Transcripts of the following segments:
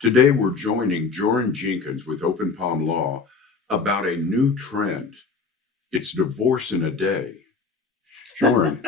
Today, we're joining Joryn Jenkins with Open Palm Law about a new trend. It's divorce in a day. Joryn,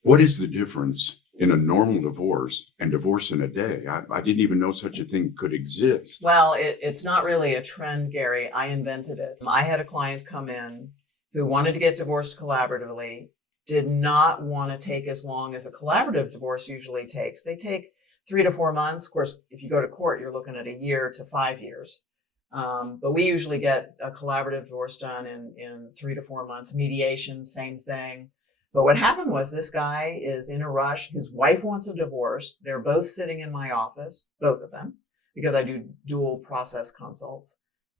what is the difference in a normal divorce and divorce in a day? I didn't even know such a thing could exist. Well, it's not really a trend, Gary. I invented it. I had a client come in who wanted to get divorced collaboratively, did not want to take as long as a collaborative divorce usually takes. They take 3 to 4 months. Of course, if you go to court, you're looking at a year to 5 years. But we usually get a collaborative divorce done in 3 to 4 months. Mediation, same thing. But what happened was this guy is in a rush. His wife wants a divorce. They're both sitting in my office, both of them, because I do dual process consults.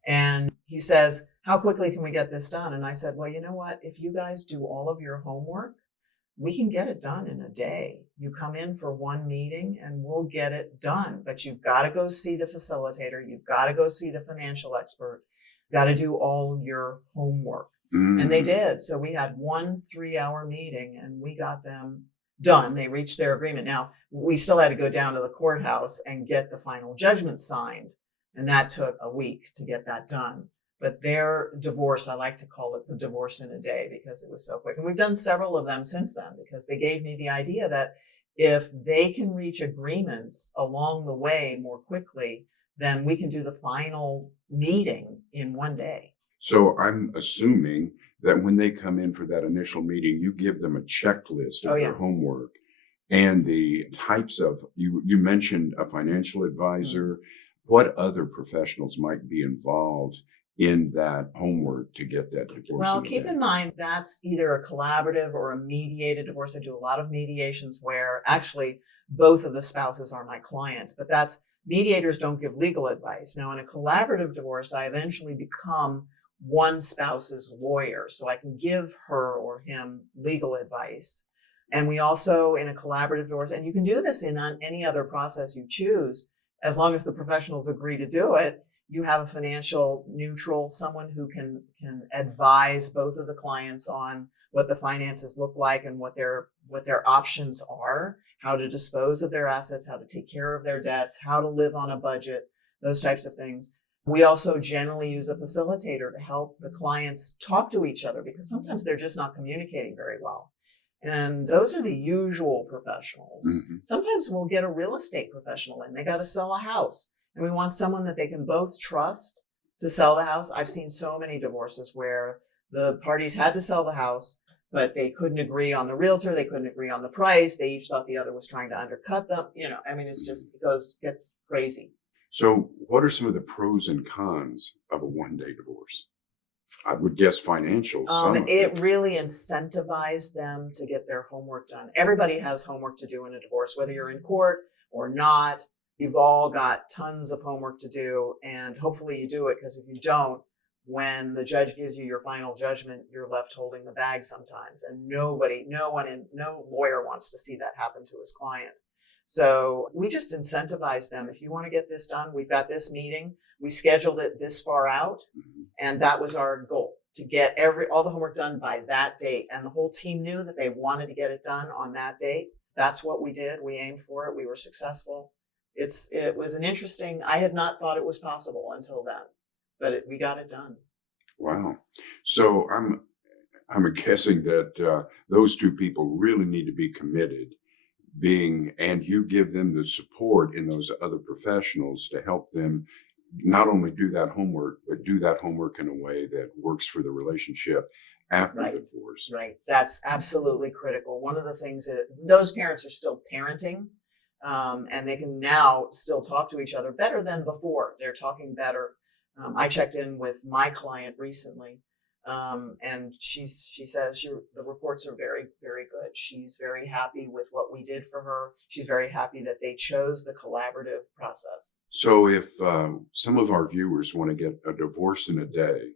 And he says, how quickly can we get this done? And I said, well, you know what? If you guys do all of your homework, we can get it done in a day. You come in for one meeting and we'll get it done. But you've got to go see the facilitator. You've got to go see the financial expert. You've got to do all your homework. And they did. So we had 1 3-hour meeting and we got them done. They reached their agreement. Now, we still had to go down to the courthouse and get the final judgment signed. And that took a week to get that done. But their divorce, I like to call it the divorce in a day because it was so quick. And we've done several of them since then because they gave me the idea that if they can reach agreements along the way more quickly, then we can do the final meeting in 1 day. So I'm assuming that when they come in for that initial meeting, you give them a checklist of their homework and the types of, you mentioned a financial advisor. What other professionals might be involved in that homework to get that divorce? Well, keep in mind that's either a collaborative or a mediated divorce. I do a lot of mediations where actually both of the spouses are my client, but that's mediators don't give legal advice. Now, in a collaborative divorce, I eventually become one spouse's lawyer, so I can give her or him legal advice. And we also, in a collaborative divorce, and you can do this in any other process you choose, as long as the professionals agree to do it, you have a financial neutral, someone who can advise both of the clients on what the finances look like and what their options are, how to dispose of their assets, how to take care of their debts, how to live on a budget, those types of things. We also generally use a facilitator to help the clients talk to each other because sometimes they're just not communicating very well. And those are the usual professionals. Sometimes we'll get a real estate professional in. They got to sell a house. And we want someone that they can both trust to sell the house. I've seen so many divorces where the parties had to sell the house, but they couldn't agree on the realtor. They couldn't agree on the price. They each thought the other was trying to undercut them. It's just, gets crazy. So what are some of the pros and cons of a one-day divorce? I would guess financial. It really incentivized them to get their homework done. Everybody has homework to do in a divorce, whether you're in court or not. You've all got tons of homework to do, and hopefully you do it, because if you don't, when the judge gives you your final judgment, you're left holding the bag sometimes, and no lawyer wants to see that happen to his client. So we just incentivize them. If you want to get this done, we've got this meeting. We scheduled it this far out, and that was our goal, to get all the homework done by that date. And the whole team knew that they wanted to get it done on that date. That's what we did. We aimed for it. We were successful. It was an interesting, I had not thought it was possible until then, but we got it done. Wow. So I'm guessing that those two people really need to be committed, and you give them the support in those other professionals to help them not only do that homework, but do that homework in a way that works for the relationship after the divorce. Right. That's absolutely critical. One of the things that those parents are still parenting, and they can now still talk to each other better than before. They're talking better. I checked in with my client recently, and she says the reports are very, very good. She's very happy with what we did for her. She's very happy that they chose the collaborative process. So if some of our viewers want to get a divorce in a day,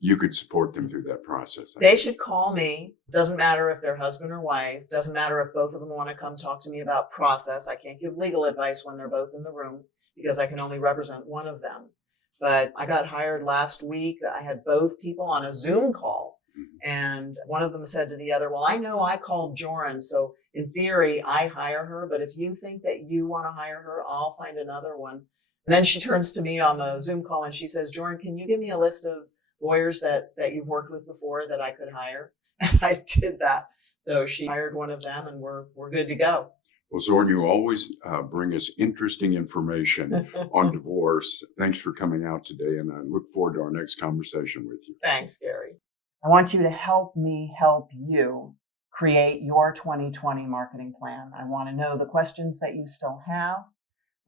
you could support them through that process. They should call me. Doesn't matter if they're husband or wife. Doesn't matter if both of them want to come talk to me about process. I can't give legal advice when they're both in the room because I can only represent one of them. But I got hired last week. I had both people on a Zoom call And one of them said to the other, well, I know I called Joryn, so in theory, I hire her, but if you think that you want to hire her, I'll find another one. And then she turns to me on the Zoom call and she says, Joryn, can you give me a list of lawyers that you've worked with before that I could hire? And I did that. So she hired one of them and we're good to go. Well, Joryn, you always bring us interesting information on divorce. Thanks for coming out today, and I look forward to our next conversation with you. Thanks, Gary. I want you to help me help you create your 2020 marketing plan. I want to know the questions that you still have.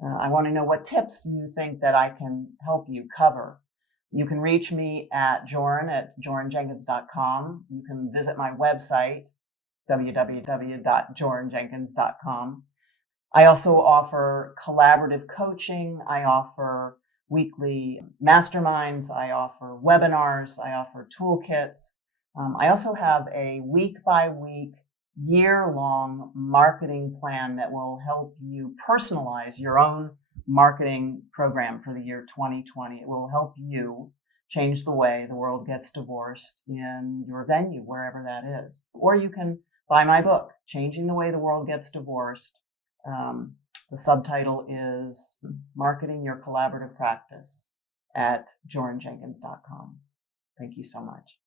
I want to know what tips you think that I can help you cover. You can reach me at jorynjenkins.com. You can visit my website, www.jorynjenkins.com. I also offer collaborative coaching. I offer weekly masterminds. I offer webinars. I offer toolkits. I also have a week-by-week, year-long marketing plan that will help you personalize your own marketing program for the year 2020. It will help you change the way the world gets divorced in your venue, wherever that is. Or you can buy my book, Changing the Way the World Gets Divorced. The subtitle is Marketing Your Collaborative Practice at jorynjenkins.com. Thank you so much.